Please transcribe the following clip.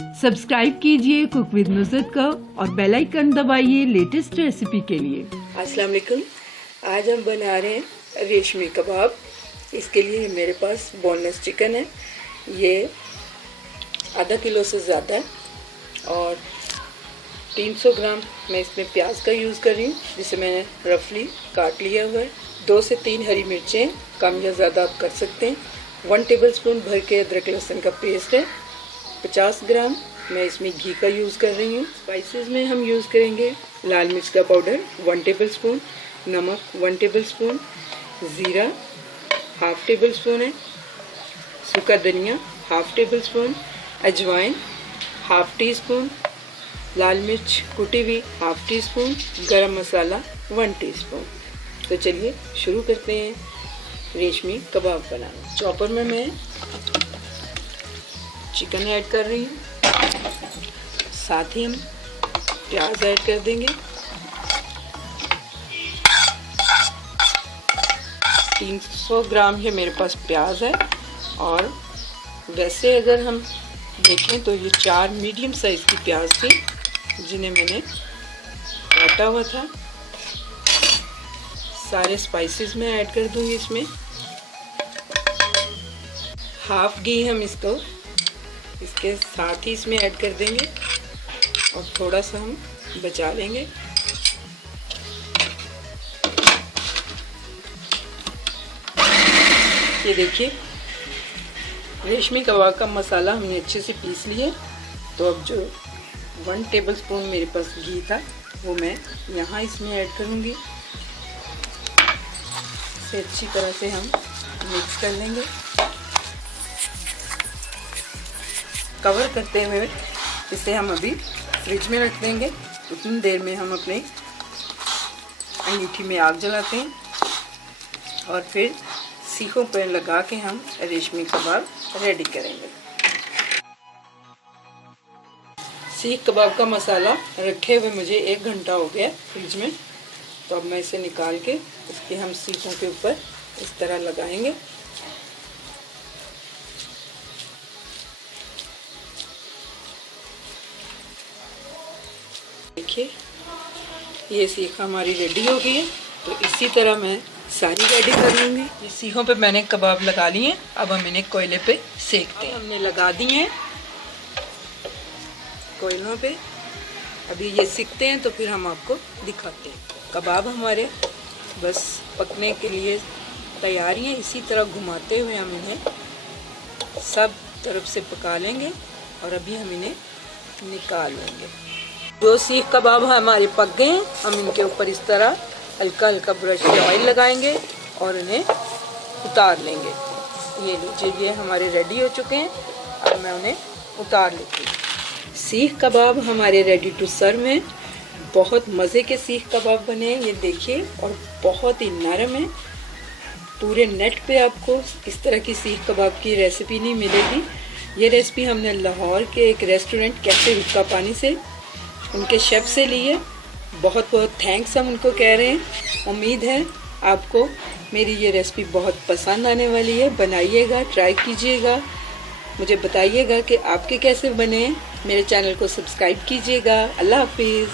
Subscribe कीजिए cook with Nusrat का और बेल आइकन दबाइए लेटेस्ट रेसिपी के लिए। अस्सलाम वालेकुम। आज हम बना रहे हैं रेशमी कबाब। इसके लिए मेरे पास बोनलेस चिकन है, ये आधा किलो से ज़्यादा है और 300 ग्राम मैं इसमें प्याज का यूज़ कर रही हूँ, जिसे मैंने रफली काट लिया हुआ है। 2 से 3 हरी मिर्चें, कम या ज़्यादा आप कर सकते हैं। 1 टेबलस्पून भर के अदरक लहसुन का पेस्ट है। 50 ग्राम मैं इसमें घी का यूज़ कर रही हूँ। स्पाइसेस में हम यूज़ करेंगे लाल मिर्च का पाउडर 1 टेबलस्पून, नमक 1 टेबलस्पून, ज़ीरा 1/2 टेबलस्पून है, सूखा धनिया 1/2 टेबलस्पून, अजवाइन 1/2 टीस्पून, लाल मिर्च कुटी हुई 1/2 टीस्पून, गरम मसाला 1 टीस्पून। तो चलिए शुरू करते हैं रेशमी कबाब बनाना। चॉपर में मैं चिकन ऐड कर रही हूँ, साथ ही हम प्याज ऐड कर देंगे। 300 ग्राम है मेरे पास प्याज है और वैसे अगर हम देखें तो ये 4 मीडियम साइज की प्याज थी जिन्हें मैंने काटा हुआ था। सारे स्पाइसेस मैं ऐड कर दूंगी इसमें। हाफ घी हम इसके साथ ही इसमें ऐड कर देंगे और थोड़ा सा हम बचा लेंगे। ये देखिए रेशमी कबाब का मसाला हमने अच्छे से पीस लिए। तो अब जो 1 टेबलस्पून मेरे पास घी था वो मैं यहाँ इसमें ऐड करूँगी। इसे अच्छी तरह से हम मिक्स कर लेंगे। कवर करते हुए इसे हम अभी फ्रिज में रख देंगे। उतनी देर में हम अपने अंगीठी में आग जलाते हैं और फिर सीखों पर लगा के हम रेशमी कबाब रेडी करेंगे। सीख कबाब का मसाला रखे हुए मुझे 1 घंटा हो गया फ्रिज में। तो अब मैं इसे निकाल के इसके हम सीखों के ऊपर इस तरह लगाएंगे। देखिए ये सीख हमारी रेडी हो गई है। तो इसी तरह मैं सारी रेडी कर लूँगी। ये सीखों पे मैंने कबाब लगा लिए हैं। अब हम इन्हें कोयले पे सेकते हैं। हमने लगा दिए हैं कोयलों पे। अभी ये सीखते हैं तो फिर हम आपको दिखाते हैं। कबाब हमारे बस पकने के लिए तैयार हैं। इसी तरह घुमाते हुए हम इन्हें सब तरफ से पका लेंगे और अभी हम इन्हें निकाल लेंगे। जो सीख कबाब हमारे पक गए हैं, हम इनके ऊपर इस तरह हल्का हल्का ब्रश से ऑयल लगाएंगे और इन्हें उतार लेंगे। ये लीजिए, ये हमारे रेडी हो चुके हैं। अब मैं उन्हें उतार लेती हूँ। सीख कबाब हमारे रेडी टू सर्व हैं। बहुत मज़े के सीख कबाब बने हैं, ये देखिए, और बहुत ही नरम है। पूरे नेट पे आपको इस तरह की सीख कबाब की रेसिपी नहीं मिलेगी। ये रेसिपी हमने लाहौर के एक रेस्टोरेंट कैफे हुक्का पानी से उनके शेफ़ से ली है। बहुत बहुत थैंक्स हम उनको कह रहे हैं। उम्मीद है आपको मेरी ये रेसिपी बहुत पसंद आने वाली है। बनाइएगा, ट्राई कीजिएगा, मुझे बताइएगा कि आपके कैसे बने। मेरे चैनल को सब्सक्राइब कीजिएगा। अल्लाह हाफिज़।